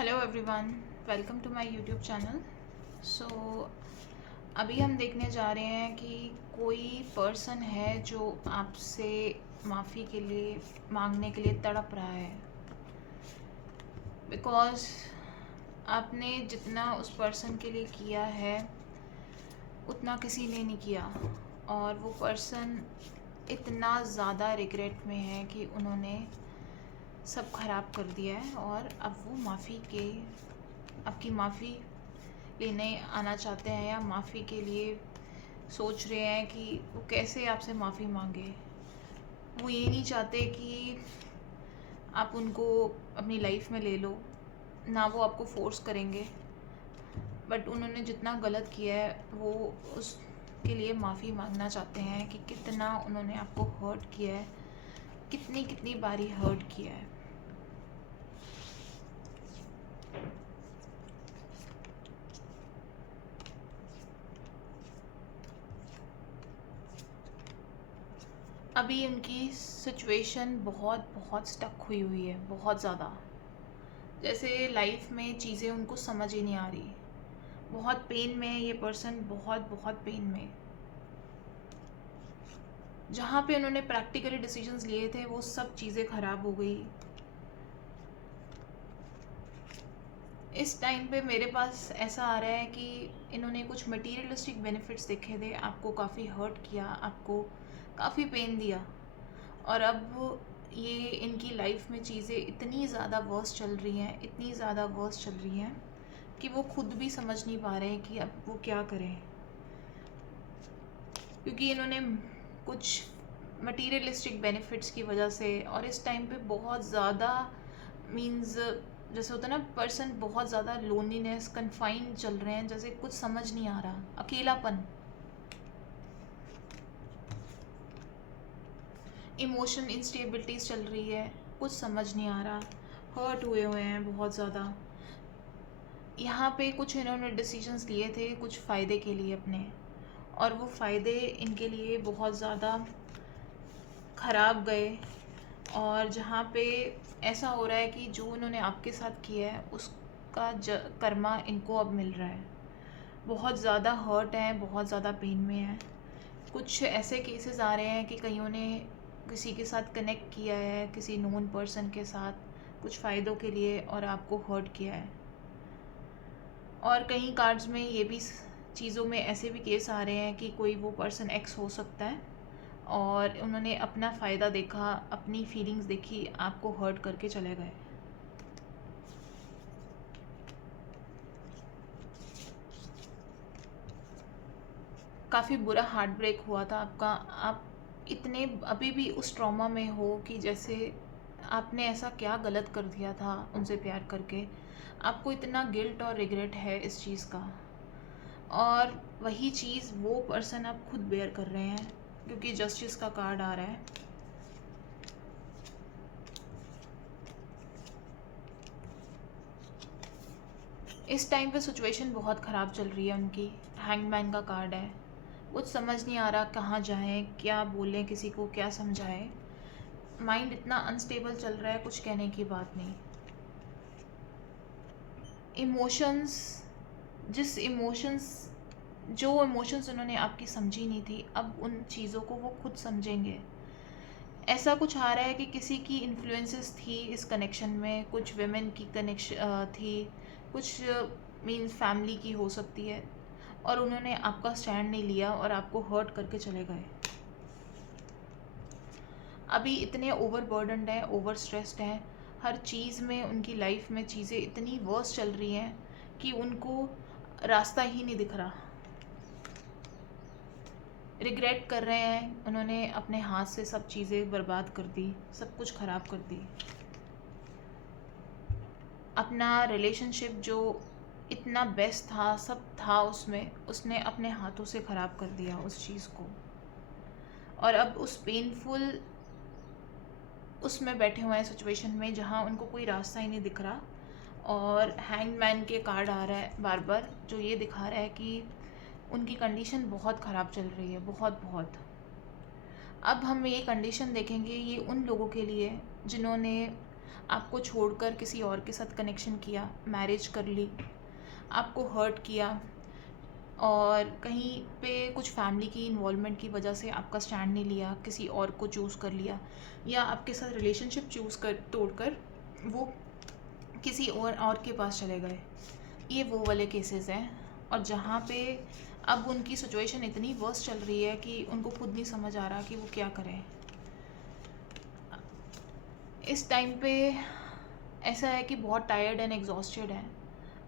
Hello everyone, welcome to my YouTube channel. So अभी हम देखने जा रहे हैं कि कोई पर्सन है जो आपसे माफ़ी के लिए मांगने के लिए तड़प रहा है, बिकॉज़ आपने जितना उस पर्सन के लिए किया है उतना किसी ने नहीं किया, और वो पर्सन इतना ज़्यादा रिग्रेट में है कि उन्होंने सब ख़राब कर दिया है और अब वो आपकी माफ़ी लेने आना चाहते हैं, या माफ़ी के लिए सोच रहे हैं कि वो कैसे आपसे माफ़ी मांगे। वो ये नहीं चाहते कि आप उनको अपनी लाइफ में ले लो, ना वो आपको फ़ोर्स करेंगे, बट उन्होंने जितना गलत किया है वो उसके लिए माफ़ी मांगना चाहते हैं कि कितना उन्होंने आपको हर्ट किया है, कितनी कितनी बारी हर्ट किया है। अभी उनकी सिचुएशन बहुत बहुत स्टक हुई हुई है, बहुत ज़्यादा। जैसे लाइफ में चीज़ें उनको समझ ही नहीं आ रही। बहुत पेन में है ये पर्सन, बहुत बहुत पेन में। जहाँ पे उन्होंने प्रैक्टिकली डिसीजंस लिए थे वो सब चीज़ें ख़राब हो गई। इस टाइम पे मेरे पास ऐसा आ रहा है कि इन्होंने कुछ मटीरियलिस्टिक बेनिफिट्स देखे थे, आपको काफ़ी हर्ट किया, आपको काफ़ी पेन दिया, और अब ये इनकी लाइफ में चीज़ें इतनी ज़्यादा वर्स्ट चल रही हैं, इतनी ज़्यादा वर्स्ट चल रही हैं कि वो खुद भी समझ नहीं पा रहे हैं कि अब वो क्या करें। क्योंकि इन्होंने कुछ मटीरियलिस्टिक बेनिफिट्स की वजह से, और इस टाइम पे बहुत ज़्यादा मीन्स जैसे होता है ना, पर्सन बहुत ज़्यादा लोनलीनेस, कन्फाइंड चल रहे हैं, जैसे कुछ समझ नहीं आ रहा, अकेलापन, इमोशन इंस्टेबिलिटीज़ चल रही है, कुछ समझ नहीं आ रहा, हर्ट हुए हुए हैं बहुत ज़्यादा। यहाँ पे कुछ इन्होंने डिसीजंस लिए थे कुछ फ़ायदे के लिए अपने, और वो फ़ायदे इनके लिए बहुत ज़्यादा ख़राब गए। और जहाँ पे ऐसा हो रहा है कि जो उन्होंने आपके साथ किया है उसका कर्मा इनको अब मिल रहा है। बहुत ज़्यादा हर्ट है, बहुत ज़्यादा पेन में है। कुछ ऐसे केसेस आ रहे हैं कि कईयों ने किसी के साथ कनेक्ट किया है, किसी नोन पर्सन के साथ कुछ फ़ायदों के लिए, और आपको हर्ट किया है। और कई कार्ड्स में ये भी चीज़ों में ऐसे भी केस आ रहे हैं कि कोई वो पर्सन एक्स हो सकता है, और उन्होंने अपना फ़ायदा देखा, अपनी फीलिंग्स देखी, आपको हर्ट करके चले गए। काफ़ी बुरा हार्ट ब्रेक हुआ था आपका। आप इतने अभी भी उस ट्रॉमा में हो कि जैसे आपने ऐसा क्या गलत कर दिया था उनसे प्यार करके, आपको इतना गिल्ट और रिग्रेट है इस चीज़ का। और वही चीज़ वो पर्सन आप खुद बेयर कर रहे हैं, क्योंकि जस्टिस का कार्ड आ रहा है। इस टाइम पे सिचुएशन बहुत ख़राब चल रही है उनकी। हैंगमैन का कार्ड है, कुछ समझ नहीं आ रहा कहाँ जाएं, क्या बोलें, किसी को क्या समझाएं। माइंड इतना अनस्टेबल चल रहा है, कुछ कहने की बात नहीं। इमोशंस, जो इमोशंस उन्होंने आपकी समझी नहीं थी, अब उन चीज़ों को वो खुद समझेंगे। ऐसा कुछ आ रहा है कि किसी की इन्फ्लुएंसेस थी इस कनेक्शन में, कुछ वेमेन की कनेक्शन थी, कुछ मीन्स फैमिली की हो सकती है, और उन्होंने आपका स्टैंड नहीं लिया और आपको हर्ट करके चले गए। अभी इतने ओवरबर्डनड हैं, ओवर स्ट्रेस्ड हैं, हर चीज़ में उनकी लाइफ में चीज़ें इतनी वर्स्ट चल रही हैं कि उनको रास्ता ही नहीं दिख रहा। रिग्रेट कर रहे हैं, उन्होंने अपने हाथ से सब चीज़ें बर्बाद कर दी, सब कुछ ख़राब कर दी। अपना रिलेशनशिप जो इतना बेस्ट था, सब था उसमें, उसने अपने हाथों से ख़राब कर दिया उस चीज़ को। और अब उस पेनफुल उसमें बैठे हुए हैं सिचुएशन में जहाँ उनको कोई रास्ता ही नहीं दिख रहा। और हैंगमैन के कार्ड आ रहा है बार बार, जो ये दिखा रहा है कि उनकी कंडीशन बहुत ख़राब चल रही है, बहुत बहुत। अब हम ये कंडीशन देखेंगे, ये उन लोगों के लिए जिन्होंने आपको छोड़कर किसी और के साथ कनेक्शन किया, मैरिज कर ली, आपको हर्ट किया, और कहीं पे कुछ फैमिली की इन्वॉल्वमेंट की वजह से आपका स्टैंड नहीं लिया, किसी और को चूज़ कर लिया, या आपके साथ रिलेशनशिप चूज़ कर तोड़कर वो किसी और के पास चले गए। ये वो वाले केसेस हैं। और जहाँ पे अब उनकी सिचुएशन इतनी वर्स्ट चल रही है कि उनको खुद नहीं समझ आ रहा कि वो क्या करें। इस टाइम पे ऐसा है कि बहुत टायर्ड एंड एग्जॉस्टेड हैं,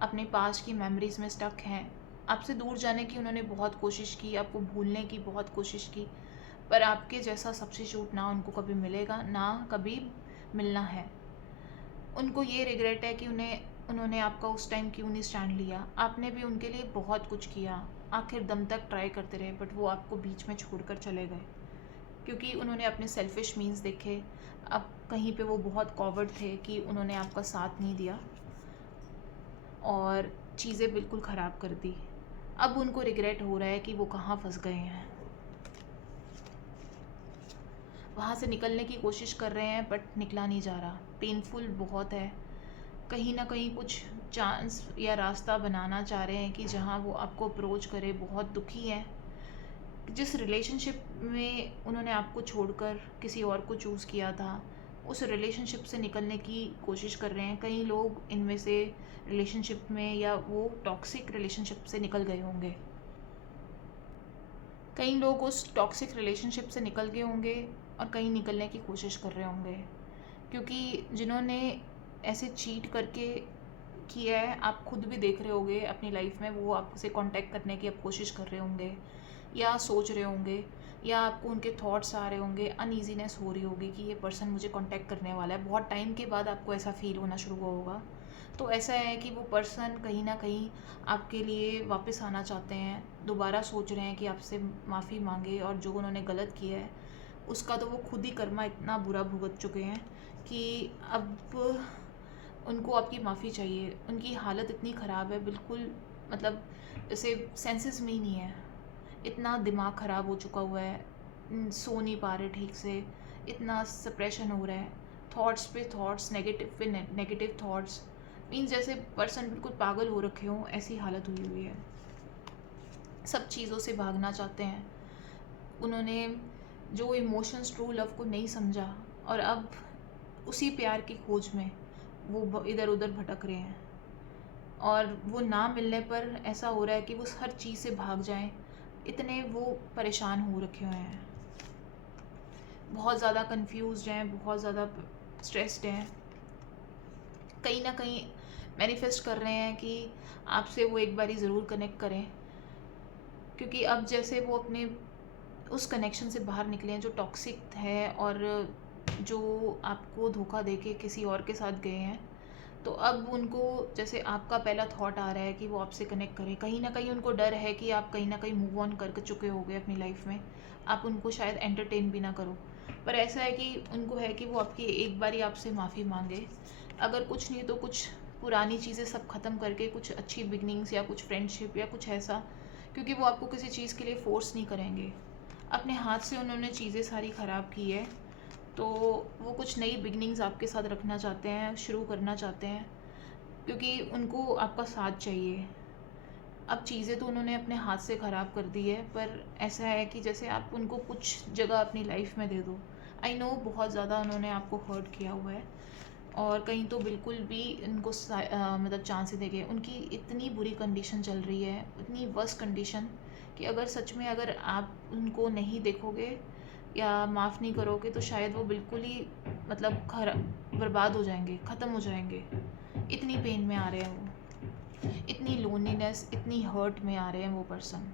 अपने पास्ट की मेमोरीज़ में स्टक हैं। आपसे दूर जाने की उन्होंने बहुत कोशिश की, आपको भूलने की बहुत कोशिश की, पर आपके जैसा सब्स्टिट्यूट ना उनको कभी मिलेगा, ना कभी मिलना है। उनको ये रिग्रेट है कि उन्होंने आपका उस टाइम क्यों नहीं स्टैंड लिया। आपने भी उनके लिए बहुत कुछ किया, आखिर दम तक ट्राई करते रहे, बट वो आपको बीच में छोड़कर चले गए क्योंकि उन्होंने अपने सेल्फिश मीन्स देखे। अब कहीं पे वो बहुत कॉवर्ड थे कि उन्होंने आपका साथ नहीं दिया और चीज़ें बिल्कुल ख़राब कर दी। अब उनको रिग्रेट हो रहा है कि वो कहाँ फंस गए हैं। वहाँ से निकलने की कोशिश कर रहे हैं बट निकला नहीं जा रहा, पेनफुल बहुत है। कहीं ना कहीं कुछ चांस या रास्ता बनाना चाह रहे हैं कि जहाँ वो आपको अप्रोच करे। बहुत दुखी हैं। जिस रिलेशनशिप में उन्होंने आपको छोड़कर किसी और को चूज़ किया था, उस रिलेशनशिप से निकलने की कोशिश कर रहे हैं। कई लोग इनमें से रिलेशनशिप में या वो टॉक्सिक रिलेशनशिप से निकल गए होंगे। कई लोग उस टॉक्सिक रिलेशनशिप से निकल गए होंगे और कई निकलने की कोशिश कर रहे होंगे, क्योंकि जिन्होंने ऐसे चीट करके किया है, आप खुद भी देख रहे होंगे अपनी लाइफ में, वो आपसे कांटेक्ट करने की अब कोशिश कर रहे होंगे या सोच रहे होंगे, या आपको उनके थॉट्स आ रहे होंगे, अनईजीनेस हो रही होगी कि ये पर्सन मुझे कांटेक्ट करने वाला है। बहुत टाइम के बाद आपको ऐसा फील होना शुरू होगा। तो ऐसा है कि वो पर्सन कहीं ना कहीं आपके लिए वापस आना चाहते हैं, दोबारा सोच रहे हैं कि आपसे माफ़ी मांगे, और जो उन्होंने गलत किया है उसका तो वो खुद ही कर्मा इतना बुरा भुगत चुके हैं कि अब उनको आपकी माफ़ी चाहिए। उनकी हालत इतनी ख़राब है, बिल्कुल मतलब जैसे सेंसेस में ही नहीं है, इतना दिमाग ख़राब हो चुका हुआ है, सो नहीं पा रहे ठीक से, इतना सप्रेशन हो रहा है, थॉट्स पे थॉट्स, नेगेटिव पे नेगेटिव थॉट्स, मीन्स जैसे पर्सन बिल्कुल पागल हो रखे हों, ऐसी हालत हुई हुई है। सब चीज़ों से भागना चाहते हैं। उन्होंने जो इमोशंस ट्रू लव को नहीं समझा, और अब उसी प्यार की खोज में वो इधर उधर भटक रहे हैं, और वो ना मिलने पर ऐसा हो रहा है कि वो हर चीज़ से भाग जाएं, इतने वो परेशान हो रखे हुए हैं, बहुत ज़्यादा कंफ्यूज्ड हैं, बहुत ज़्यादा स्ट्रेस्ड हैं। कहीं ना कहीं मैनिफेस्ट कर रहे हैं कि आपसे वो एक बारी ज़रूर कनेक्ट करें, क्योंकि अब जैसे वो अपने उस कनेक्शन से बाहर निकले हैं जो टॉक्सिक है, और जो आपको धोखा देके किसी और के साथ गए हैं। तो अब उनको जैसे आपका पहला थॉट आ रहा है कि वो आपसे कनेक्ट करें। कहीं ना कहीं उनको डर है कि आप कहीं ना कहीं मूव ऑन कर चुके होगे अपनी लाइफ में, आप उनको शायद एंटरटेन भी ना करो, पर ऐसा है कि उनको है कि वो आपकी एक बारी आपसे माफ़ी मांगे। अगर कुछ नहीं तो कुछ पुरानी चीज़ें सब ख़त्म करके कुछ अच्छी बिगनिंग्स या कुछ फ्रेंडशिप या कुछ ऐसा, क्योंकि वो आपको किसी चीज़ के लिए फ़ोर्स नहीं करेंगे। अपने हाथ से उन्होंने चीज़ें सारी ख़राब की है, तो वो कुछ नई बिगनिंग्स आपके साथ रखना चाहते हैं, शुरू करना चाहते हैं, क्योंकि उनको आपका साथ चाहिए। अब चीज़ें तो उन्होंने अपने हाथ से ख़राब कर दी है, पर ऐसा है कि जैसे आप उनको कुछ जगह अपनी लाइफ में दे दो। आई नो बहुत ज़्यादा उन्होंने आपको हर्ट किया हुआ है, और कहीं तो बिल्कुल भी इनको मतलब चांस ही देंगे। उनकी इतनी बुरी कंडीशन चल रही है, इतनी वर्स्ट कंडीशन, कि अगर सच में अगर आप उनको नहीं देखोगे या माफ़ नहीं करोगे तो शायद वो बिल्कुल ही मतलब बर्बाद हो जाएंगे, ख़त्म हो जाएंगे। इतनी पेन में आ रहे हैं वो, इतनी लोनलीनेस, इतनी हर्ट में आ रहे हैं वो पर्सन।